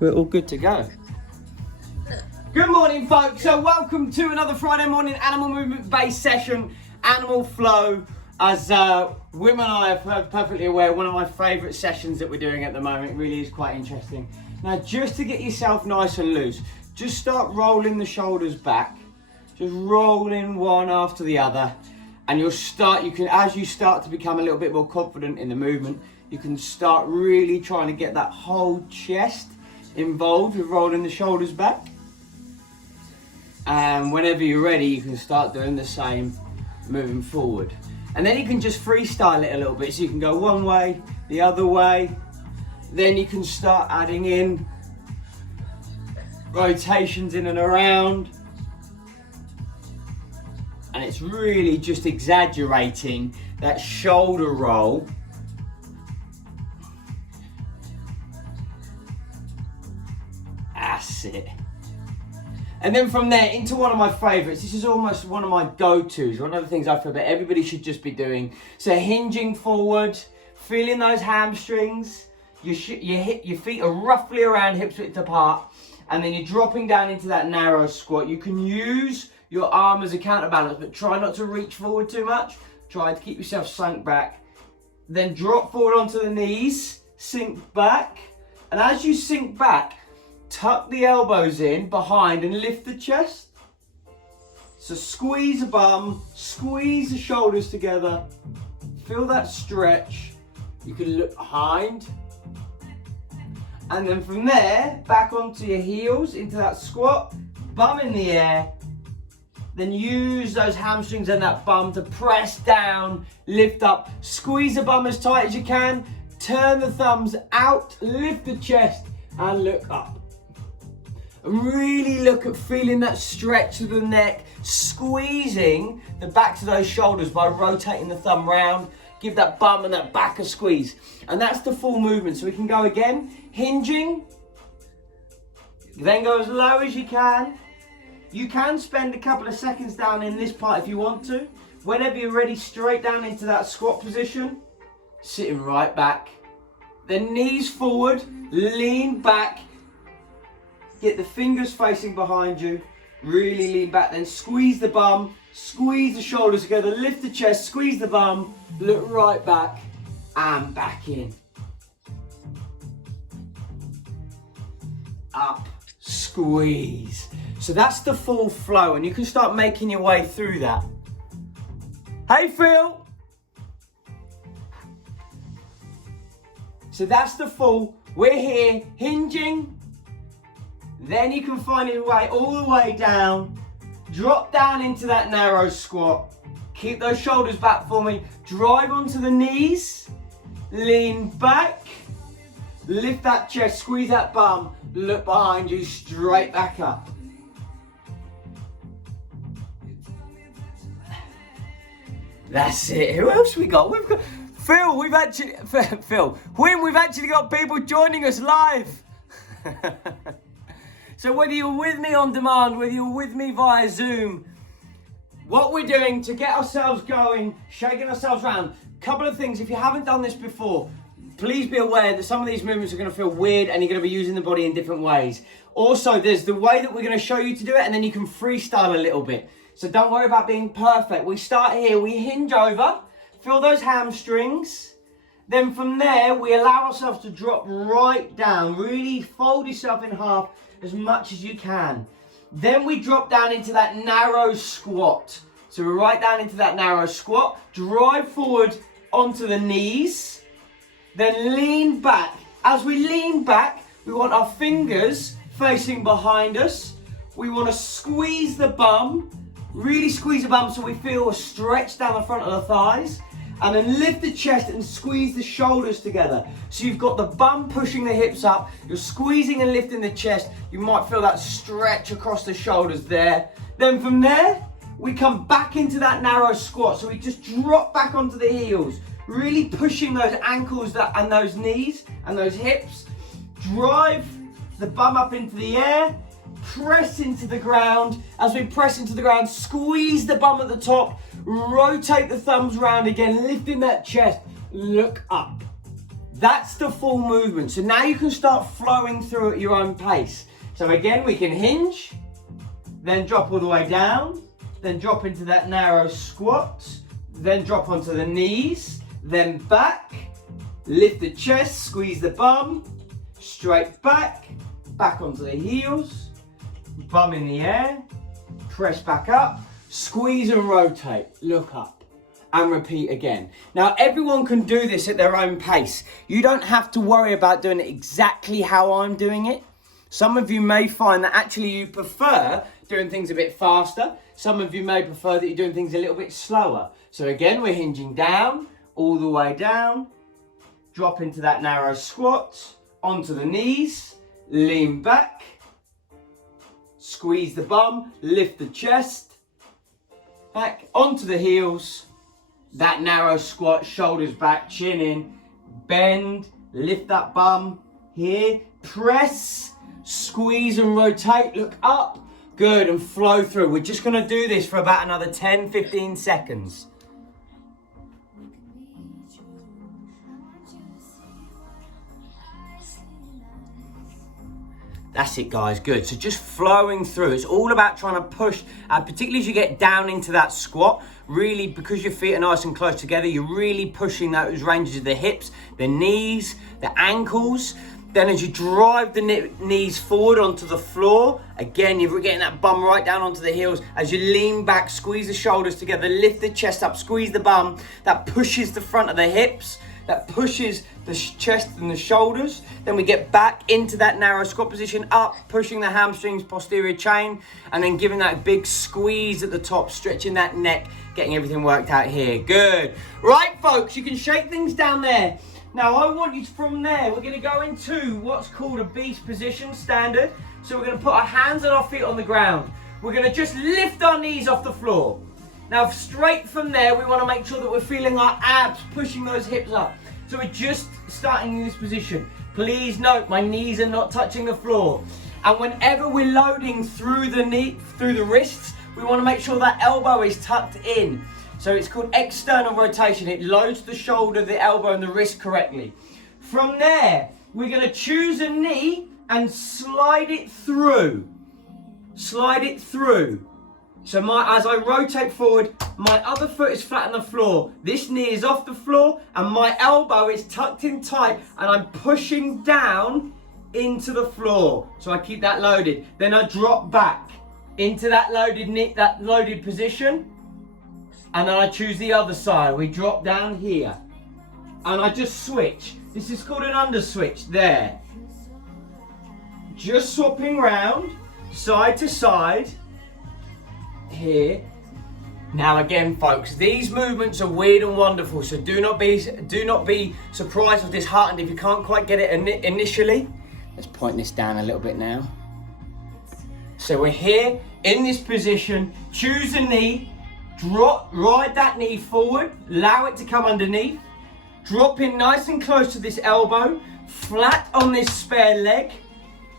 we're all good to go. Good morning, folks. So welcome to another Friday morning animal movement based session, Animal Flow. As Wim and I are perfectly aware, one of my favourite sessions that we're doing at the moment. It really is quite interesting. Now, just to get yourself nice and loose, just start rolling the shoulders back. Just rolling one after the other. And as you start to become a little bit more confident in the movement, you can start really trying to get that whole chest involved with rolling the shoulders back. And whenever you're ready, you can start doing the same moving forward. And then you can just freestyle it a little bit. So you can go one way, the other way. Then you can start adding in rotations in and around. And it's really just exaggerating that shoulder roll. That's it. And then from there into one of my favourites. This is almost one of my go-tos, one of the things I feel that everybody should just be doing. So hinging forward, feeling those hamstrings. Your feet are roughly around hips width apart. And then you're dropping down into that narrow squat. You can use your arm as a counterbalance, but try not to reach forward too much. Try to keep yourself sunk back. Then drop forward onto the knees, sink back. And as you sink back, tuck the elbows in behind and lift the chest. So squeeze the bum, squeeze the shoulders together. Feel that stretch. You can look behind. And then from there, back onto your heels into that squat, bum in the air. Then use those hamstrings and that bum to press down, lift up, squeeze the bum as tight as you can, turn the thumbs out, lift the chest and look up. And really look at feeling that stretch of the neck, squeezing the backs of those shoulders by rotating the thumb round. Give that bum and that back a squeeze. And that's the full movement. So we can go again, hinging, then go as low as you can. You can spend a couple of seconds down in this part if you want to. Whenever you're ready, straight down into that squat position, sitting right back. Then knees forward, lean back. Get the fingers facing behind you, really lean back, then squeeze the bum, squeeze the shoulders together, lift the chest, squeeze the bum, look right back and back in. Up, squeeze. So that's the full flow and you can start making your way through that. Hey Phil! So that's the full, we're here hinging. Then you can find your way all the way down, drop down into that narrow squat, keep those shoulders back for me, drive onto the knees, lean back, lift that chest, squeeze that bum, look behind you, straight back up. That's it. Who else we got? We've got Phil, we've actually got people joining us live. So whether you're with me on demand, whether you're with me via Zoom, what we're doing to get ourselves going, shaking ourselves around, couple of things. If you haven't done this before, please be aware that some of these movements are going to feel weird and you're going to be using the body in different ways. Also, there's the way that we're going to show you to do it and then you can freestyle a little bit. So don't worry about being perfect. We start here, we hinge over, feel those hamstrings. Then from there, we allow ourselves to drop right down. Really fold yourself in half as much as you can. Then we drop down into that narrow squat. So we're right down into that narrow squat. Drive forward onto the knees. Then lean back. As we lean back, we want our fingers facing behind us. We want to squeeze the bum. Really squeeze the bum so we feel a stretch down the front of the thighs. And then lift the chest and squeeze the shoulders together. So you've got the bum pushing the hips up, you're squeezing and lifting the chest. You might feel that stretch across the shoulders there. Then from there, we come back into that narrow squat. So we just drop back onto the heels, really pushing those ankles and those knees and those hips. Drive the bum up into the air, press into the ground. As we press into the ground, squeeze the bum at the top, rotate the thumbs round again, lifting that chest, look up. That's the full movement. So now you can start flowing through at your own pace. So again, we can hinge, then drop all the way down, then drop into that narrow squat, then drop onto the knees, then back, lift the chest, squeeze the bum, straight back, back onto the heels, bum in the air, press back up, squeeze and rotate, look up, and repeat again. Now everyone can do this at their own pace. You don't have to worry about doing it exactly how I'm doing it. Some of you may find that actually you prefer doing things a bit faster. Some of you may prefer that you're doing things a little bit slower. So again, we're hinging down, all the way down, drop into that narrow squat, onto the knees, lean back, squeeze the bum, lift the chest, back onto the heels, that narrow squat, shoulders back, chin in, bend, lift that bum, here, press, squeeze and rotate, look up, good, and flow through. We're just gonna do this for about another 10-15 seconds. That's it, guys, good. So just flowing through. It's all about trying to push, particularly as you get down into that squat, really, because your feet are nice and close together, you're really pushing those ranges of the hips, the knees, the ankles. Then as you drive the knees forward onto the floor, again, you're getting that bum right down onto the heels. As you lean back, squeeze the shoulders together, lift the chest up, squeeze the bum. That pushes the front of the hips, that pushes the chest and the shoulders. Then we get back into that narrow squat position, up, pushing the hamstrings, posterior chain, and then giving that big squeeze at the top, stretching that neck, getting everything worked out here. Good. Right, folks, you can shake things down there. Now, I want you to, from there, we're going to go into what's called a beast position, standard. So we're going to put our hands and our feet on the ground. We're going to just lift our knees off the floor. Now, straight from there, we want to make sure that we're feeling our abs, pushing those hips up. So we're just starting in this position. Please note, my knees are not touching the floor. And whenever we're loading through the knee, through the wrists, we want to make sure that elbow is tucked in. So it's called external rotation. It loads the shoulder, the elbow, and the wrist correctly. From there, we're going to choose a knee and slide it through. Slide it through. So as I rotate forward, my other foot is flat on the floor. This knee is off the floor, and my elbow is tucked in tight, and I'm pushing down into the floor. So I keep that loaded. Then I drop back into that loaded knee, that loaded position. And then I choose the other side. We drop down here. And I just switch. This is called an under switch. There. Just swapping round, side to side. Here. Now again, folks, these movements are weird and wonderful. So do not be surprised or disheartened if you can't quite get it initially. Let's point this down a little bit now. So we're here in this position. Choose a knee. Ride that knee forward, allow it to come underneath, drop in nice and close to this elbow, flat on this spare leg,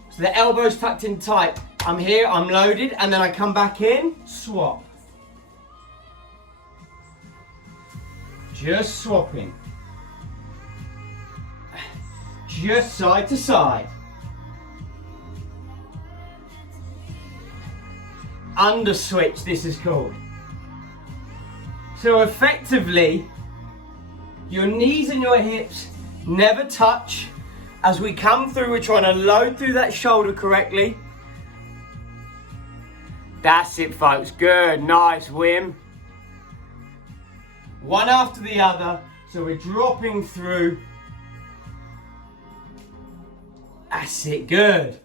so the elbow's tucked in tight. I'm here, I'm loaded, and then I come back in, swap. Just swapping. Just side to side. Under switch, this is called. So effectively, your knees and your hips never touch. As we come through, we're trying to load through that shoulder correctly. That's it, folks. Good, nice, Wim. One after the other. So we're dropping through. That's it, good.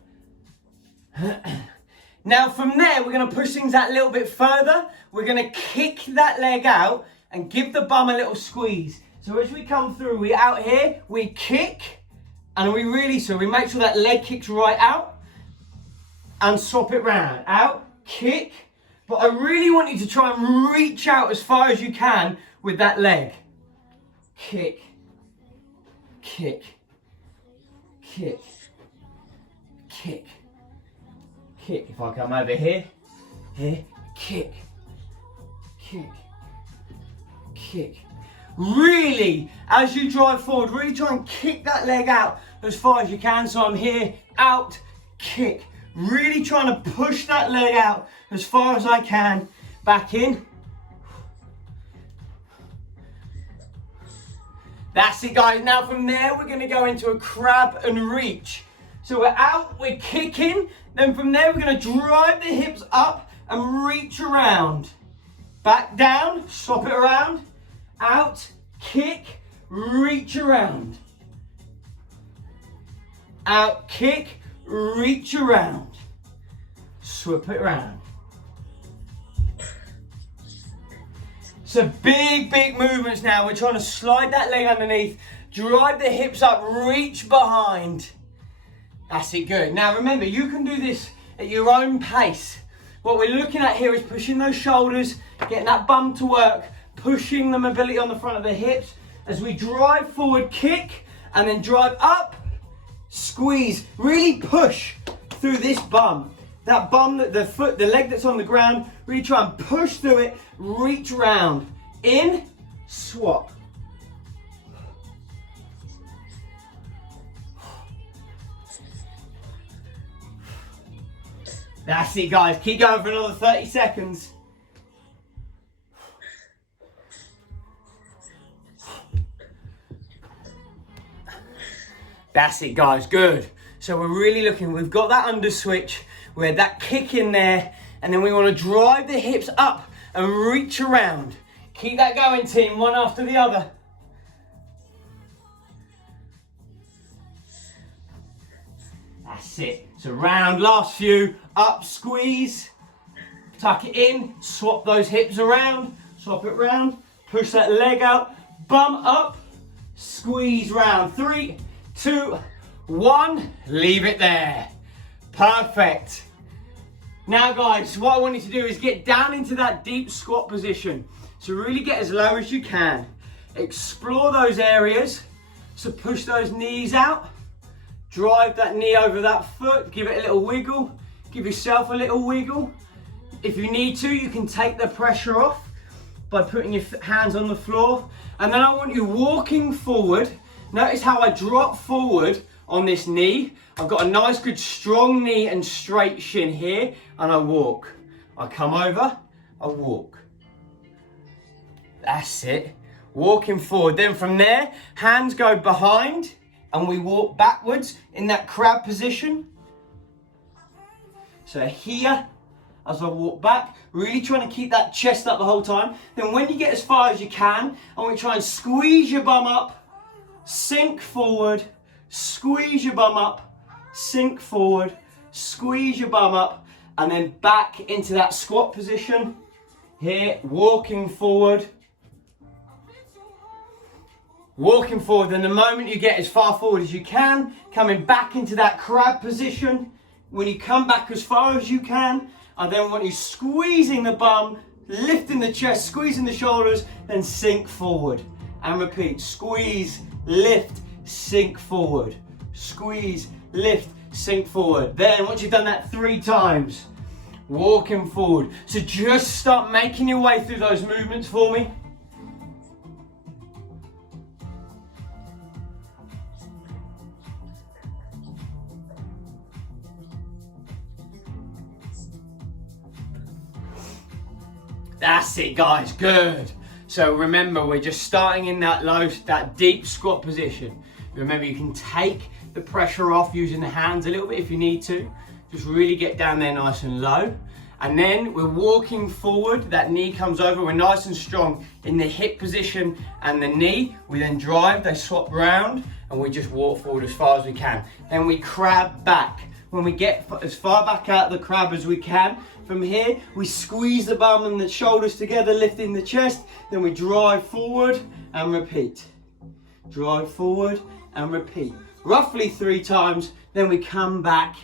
Now from there, we're going to push things that little bit further. We're going to kick that leg out and give the bum a little squeeze. So as we come through, we're out here, we kick, and we make sure that leg kicks right out and swap it round. Out, kick, but I really want you to try and reach out as far as you can with that leg. Kick, kick, kick, kick. Kick. If I come over here, kick, kick, kick. Really, as you drive forward, really try and kick that leg out as far as you can. So I'm here, out, kick. Really trying to push that leg out as far as I can. Back in. That's it, guys. Now from there, we're gonna go into a crab and reach. So we're out, we're kicking. Then from there, we're gonna drive the hips up and reach around. Back down, swap it around. Out, kick, reach around. Out, kick, reach around. Swap it around. So big movements now. We're trying to slide that leg underneath, drive the hips up, reach behind. That's it, good. Now remember, you can do this at your own pace. What we're looking at here is pushing those shoulders, getting that bum to work, pushing the mobility on the front of the hips as we drive forward, kick, and then drive up, squeeze, really push through this bum. That bum, the foot, the leg that's on the ground, really try and push through it, reach round, in, swap. That's it, guys. Keep going for another 30 seconds. That's it, guys. Good. So we're really looking, we've got that under switch, we had that kick in there, and then we want to drive the hips up and reach around. Keep that going, team, one after the other. That's it. So round, last few, up, squeeze, tuck it in, swap those hips around, swap it round, push that leg out, bum up, squeeze round. 3, 2, 1, leave it there. Perfect. Now guys, what I want you to do is get down into that deep squat position. So really get as low as you can. Explore those areas. So push those knees out. Drive that knee over that foot, give it a little wiggle, give yourself a little wiggle. If you need to, you can take the pressure off by putting your hands on the floor. And then I want you walking forward. Notice how I drop forward on this knee. I've got a nice good strong knee and straight shin here, and I walk. I come over, I walk. That's it. Walking forward. Then from there, hands go behind, and we walk backwards in that crab position. So here, as I walk back, really trying to keep that chest up the whole time. Then when you get as far as you can, I want you to try and squeeze your bum up, sink forward, squeeze your bum up, sink forward, squeeze your bum up, and then back into that squat position. Here, walking forward. Walking forward, then the moment you get as far forward as you can, coming back into that crab position. When you come back as far as you can, I then want you squeezing the bum, lifting the chest, squeezing the shoulders, then sink forward. And repeat, squeeze, lift, sink forward. Squeeze, lift, sink forward. Then once you've done that 3 times, walking forward. So just start making your way through those movements for me. That's it, guys, good. So remember, we're just starting in that deep squat position. Remember, you can take the pressure off using the hands a little bit if you need to. Just really get down there nice and low. And then we're walking forward, that knee comes over, we're nice and strong in the hip position and the knee. We then drive, they swap round, and we just walk forward as far as we can. Then we crab back. When we get as far back out of the crab as we can, from here, we squeeze the bum and the shoulders together, lifting the chest. Then we drive forward and repeat. Drive forward and repeat. Roughly 3 times, then we come back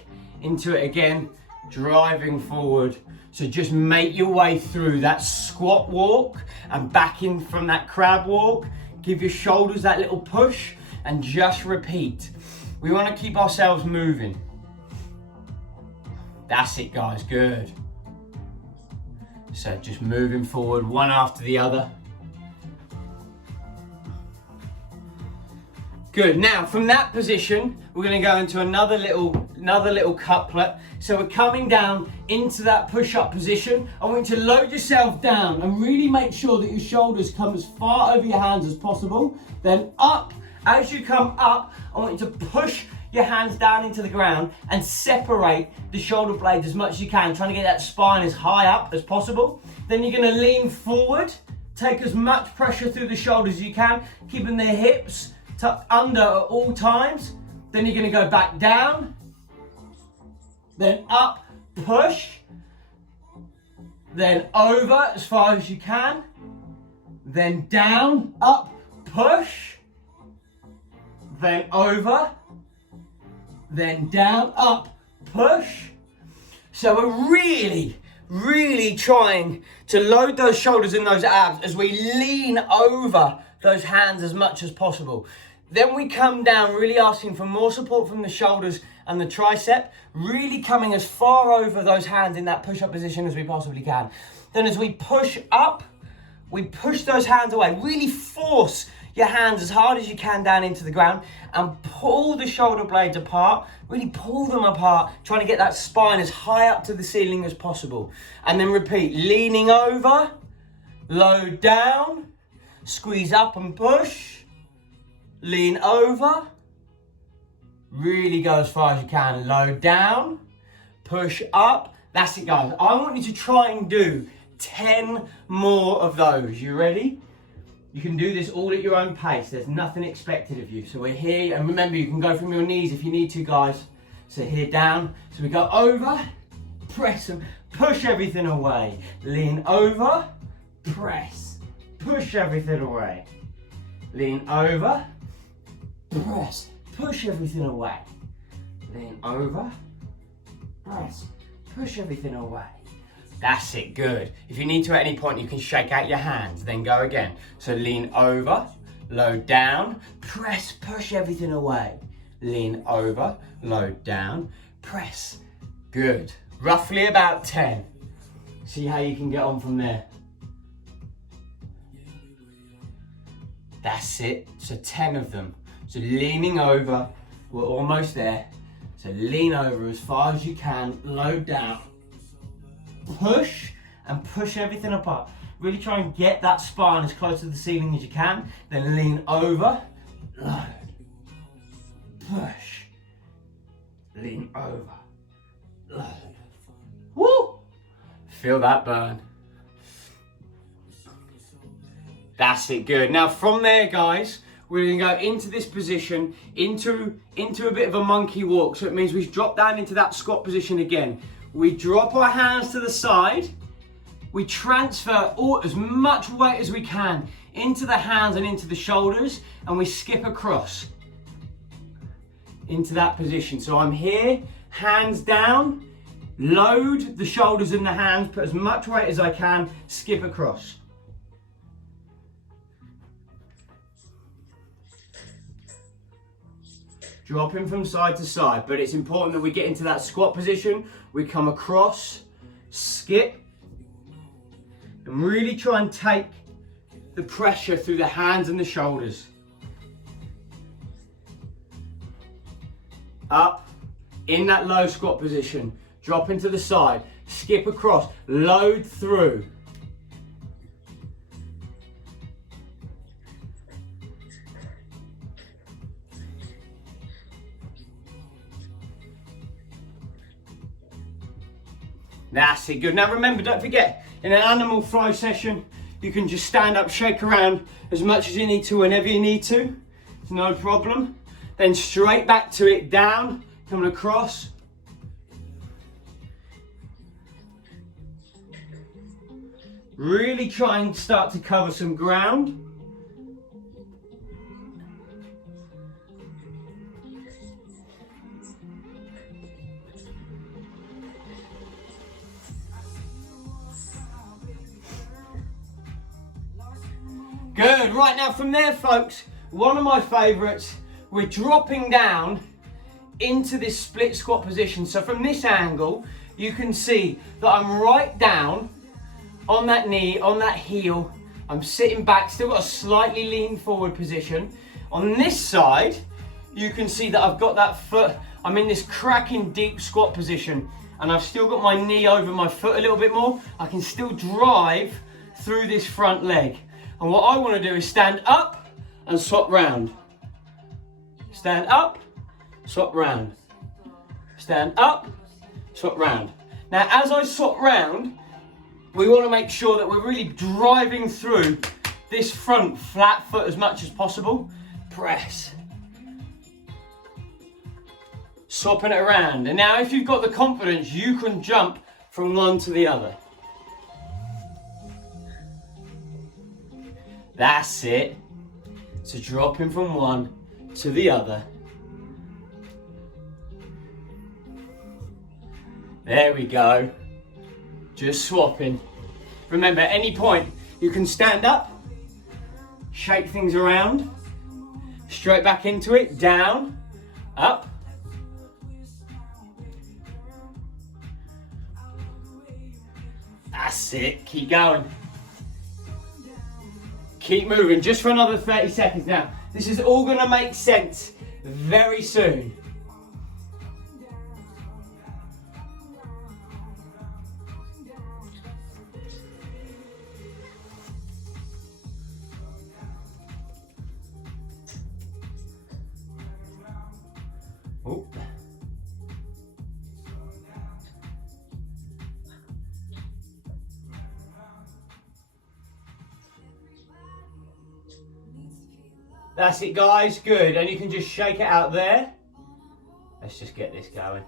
into it again, driving forward. So just make your way through that squat walk and back in from that crab walk. Give your shoulders that little push and just repeat. We want to keep ourselves moving. That's it, guys, good. So just moving forward, one after the other. Good. Now from that position, we're going to go into another little couplet. So we're coming down into that push-up position. I want you to load yourself down and really make sure that your shoulders come as far over your hands as possible. Then up. As you come up, I want you to push your hands down into the ground and separate the shoulder blades as much as you can, trying to get that spine as high up as possible. Then you're going to lean forward, take as much pressure through the shoulders as you can, keeping the hips tucked under at all times. Then you're going to go back down, then up, push, then over as far as you can, then down, up, push, then over, then down, up, push. So we're really trying to load those shoulders and those abs as we lean over those hands as much as possible. Then we come down, really asking for more support from the shoulders and the tricep, really coming as far over those hands in that push-up position as we possibly can. Then as we push up, we push those hands away, really force your hands as hard as you can down into the ground and pull the shoulder blades apart, really pull them apart, trying to get that spine as high up to the ceiling as possible. And then repeat, leaning over, load down, squeeze up and push, lean over, really go as far as you can, load down, push up. That's it, guys. I want you to try and do 10 more of those. You ready? You can do this all at your own pace. There's nothing expected of you. So we're here, and remember, you can go from your knees if you need to, guys. So here, down. So we go over, press and push everything away. Lean over, press, push everything away. Lean over, press, push everything away. Lean over, press, push everything away. That's it, good. If you need to at any point, you can shake out your hands, then go again. So lean over, load down, press, push everything away. Lean over, load down, press. Good. Roughly about 10. See how you can get on from there. That's it. So 10 of them. So leaning over, we're almost there. So lean over as far as you can, load down. Push and push everything apart. Really try and get that spine as close to the ceiling as you can. Then lean over, load, push, lean over, load. Woo! Feel that burn. That's it, good. Now from there, guys, we're gonna go into this position, into a bit of a monkey walk. So it means we drop down into that squat position again. We drop our hands to the side. We transfer as much weight as we can into the hands and into the shoulders, and we skip across into that position. So I'm here, hands down, load the shoulders and the hands, put as much weight as I can, skip across. Dropping from side to side, but it's important that we get into that squat position. We come across, skip, and really try and take the pressure through the hands and the shoulders. Up, in that low squat position, drop into the side, skip across, load through. That's it, good. Now remember, don't forget, in an animal flow session, you can just stand up, shake around as much as you need to whenever you need to. It's no problem. Then straight back to it, down, coming across. Really try and start to cover some ground. Good, right now from there, folks, one of my favorites, we're dropping down into this split squat position. So from this angle, you can see that I'm right down on that knee, on that heel. I'm sitting back, still got a slightly lean forward position. On this side, you can see that I've got that foot, I'm in this cracking deep squat position, and I've still got my knee over my foot a little bit more. I can still drive through this front leg. And what I want to do is stand up and swap round. Stand up, swap round. Stand up, swap round. Now as I swap round, we want to make sure that we're really driving through this front flat foot as much as possible. Press. Swapping it around. And now if you've got the confidence, you can jump from one to the other. That's it. So dropping from one to the other. There we go. Just swapping. Remember, at any point, you can stand up, shake things around, straight back into it, down, up. That's it, keep going. Keep moving, just for another 30 seconds now. This is all gonna make sense very soon. Oh. That's it, guys, good. And you can just shake it out there. Let's just get this going.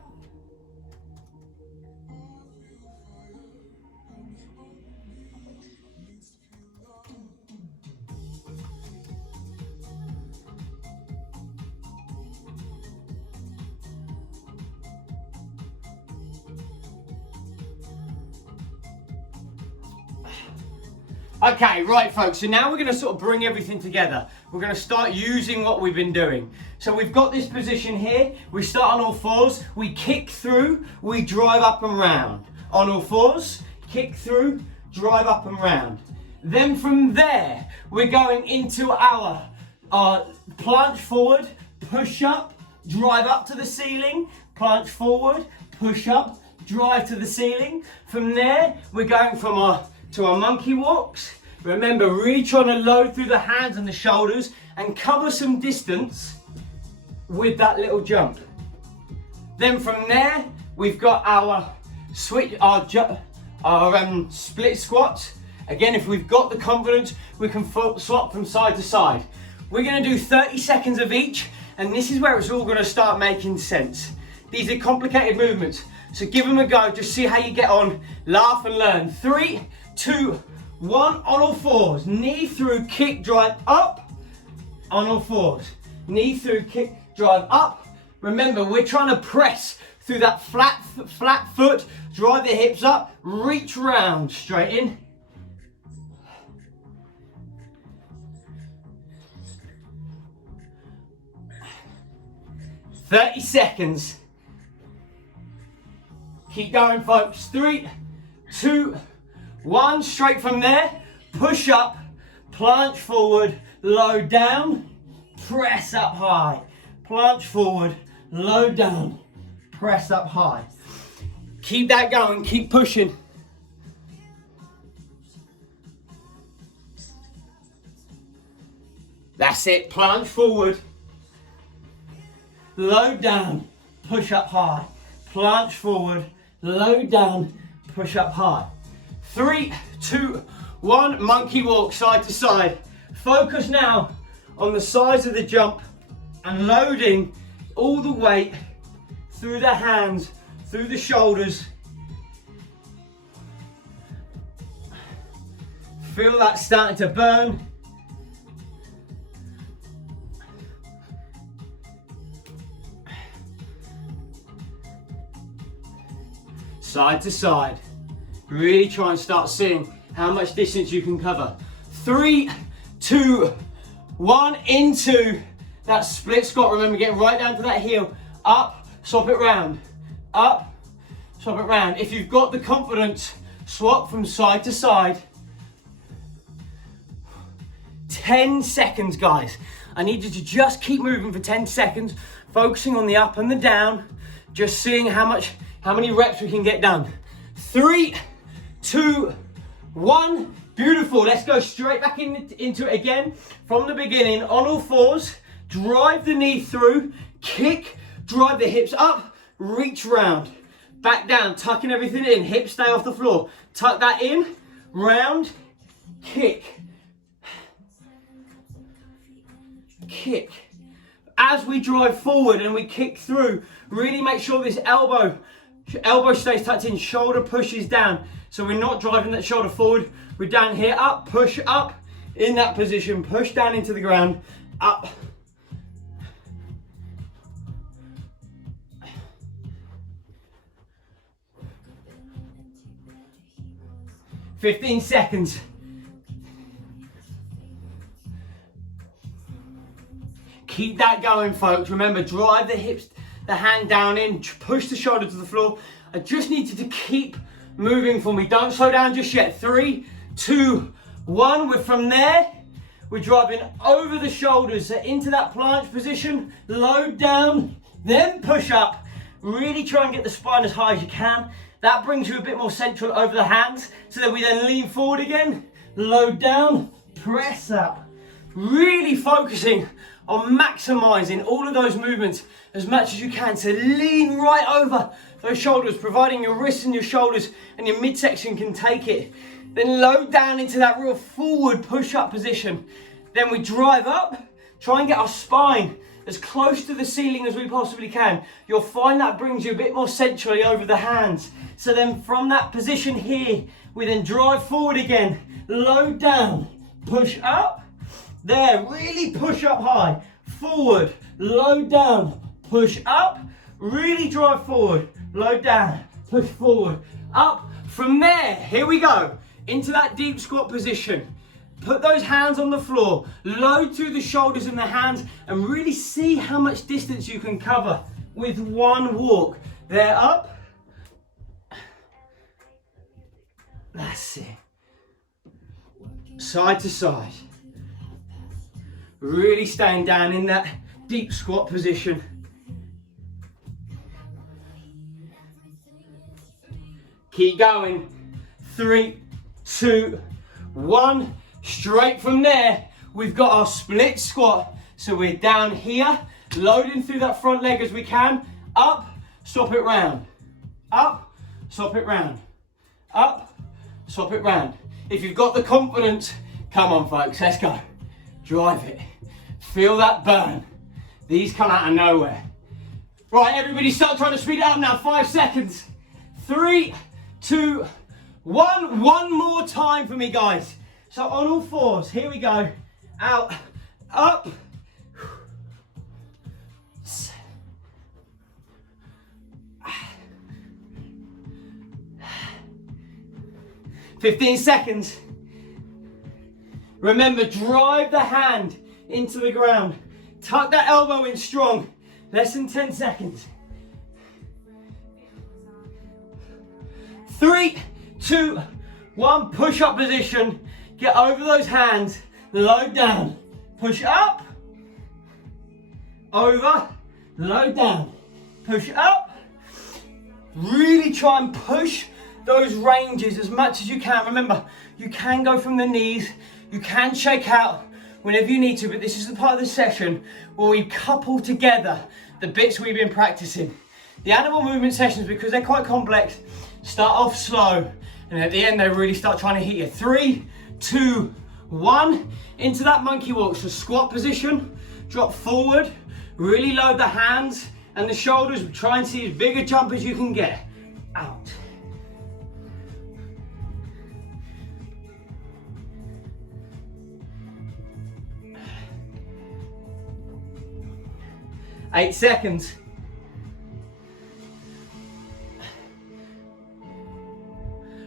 Okay, right folks, so now we're going to sort of bring everything together. We're going to start using what we've been doing. So we've got this position here, we start on all fours, we kick through, we drive up and round. On all fours, kick through, drive up and round. Then from there, we're going into our planche forward, push up, drive up to the ceiling, planche forward, push up, drive to the ceiling. From there, we're going to our monkey walks. Remember, really trying to load through the hands and the shoulders and cover some distance with that little jump. Then from there, we've got our switch, our split squats. Again, if we've got the confidence, we can swap from side to side. We're gonna do 30 seconds of each, and this is where it's all gonna start making sense. These are complicated movements, so give them a go, just see how you get on, laugh and learn. 3, 2, 1, on all fours, knee through, kick, drive up, on all fours, knee through, kick, drive up. Remember, we're trying to press through that flat foot, drive the hips up, reach round, straight in. "30 seconds. Keep going, folks. 3, 2, 1, straight from there, push up, planche forward, low down, press up high, planche forward, low down, press up high. Keep that going, keep pushing. That's it, planche forward, low down, push up high, planche forward, low down, push up high. 3, 2, 1, monkey walk side to side. Focus now on the sides of the jump and loading all the weight through the hands, through the shoulders. Feel that starting to burn. Side to side. Really try and start seeing how much distance you can cover. 3, 2, 1, into that split squat. Remember, getting right down to that heel. Up, swap it round. Up, swap it round. If you've got the confidence, swap from side to side. 10 seconds, guys. I need you to just keep moving for 10 seconds, focusing on the up and the down, just seeing how many reps we can get done. 3, 2, 1. Beautiful. Let's go straight back into it again from the beginning. On all fours, drive the knee through, kick, drive the hips up, reach round, back down, tucking everything in, hips stay off the floor. Tuck that in, round, kick, kick. As we drive forward and we kick through, really make sure this elbow stays tucked in, shoulder pushes down. So we're not driving that shoulder forward. We're down here, up, push up, in that position, push down into the ground, up. "15 seconds. Keep that going, folks. Remember, drive the hips, the hand down in, push the shoulder to the floor. I just need you to keep moving for me. Don't slow down just yet. 3, 2, 1. We're from there. We're driving over the shoulders, so into that planche position, load down, then push up. Really try and get the spine as high as you can. That brings you a bit more central over the hands, so that we then lean forward again, load down, press up. Really focusing on maximizing all of those movements as much as you can. So lean right over those shoulders, providing your wrists and your shoulders and your midsection can take it. Then load down into that real forward push-up position. Then we drive up, try and get our spine as close to the ceiling as we possibly can. You'll find that brings you a bit more centrally over the hands. So then from that position here, we then drive forward again, load down, push up. There, really push up high, forward, load down, push up, really drive forward, load down, push forward, up. From there, here we go, into that deep squat position. Put those hands on the floor, load through the shoulders and the hands, and really see how much distance you can cover with one walk. There, up. That's it. Side to side. Really staying down in that deep squat position. Keep going. 3, 2, 1. Straight from there, we've got our split squat. So we're down here, loading through that front leg as we can. Up, swap it round. Up, swap it round. Up, swap it round. If you've got the confidence, come on folks, let's go. Drive it. Feel that burn. These come out of nowhere. Right, everybody start trying to speed it up now. 5 seconds. 3, 2, 1. One more time for me, guys. So on all fours, here we go. Out, up. 15 seconds. Remember, drive the hand into the ground. Tuck that elbow in strong. Less than 10 seconds. 3, 2, 1. Push up position. Get over those hands. Load down. Push up. Over. Load down. Push up. Really try and push those ranges as much as you can. Remember, you can go from the knees. You can shake out whenever you need to, but this is the part of the session where we couple together the bits we've been practicing. The animal movement sessions, because they're quite complex, start off slow, and at the end they really start trying to hit you. 3, 2, 1, into that monkey walk. So squat position, drop forward, really load the hands and the shoulders. Try and see as big a jump as you can get. Out. Eight seconds.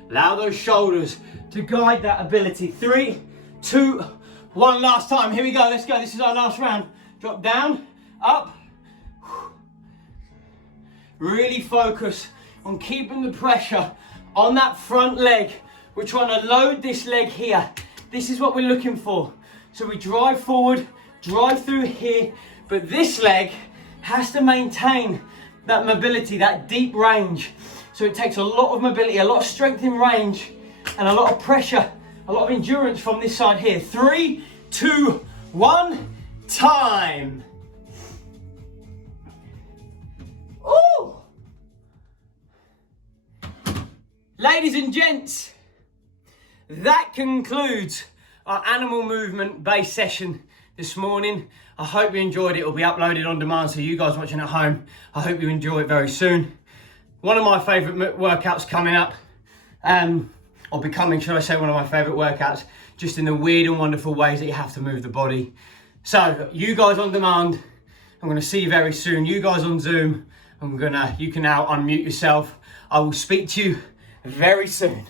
Allow those shoulders to guide that ability. 3, 2, 1. Last time. Here we go. Let's go. This is our last round. Drop down, up. Really focus on keeping the pressure on that front leg. We're trying to load this leg here. This is what we're looking for. So we drive forward, drive through here, but this leg has to maintain that mobility, that deep range. So it takes a lot of mobility, a lot of strength in range, and a lot of pressure, a lot of endurance from this side here. 3, 2, 1, time. Ooh. Ladies and gents, that concludes our animal movement based session this morning. I hope you enjoyed it. It will be uploaded on demand, so you guys watching at home, I hope you enjoy it very soon. One of my favourite workouts coming up, or becoming, should I say, one of my favourite workouts, just in the weird and wonderful ways that you have to move the body. So, you guys on demand, I'm going to see you very soon. You guys on Zoom, you can now unmute yourself. I will speak to you very soon.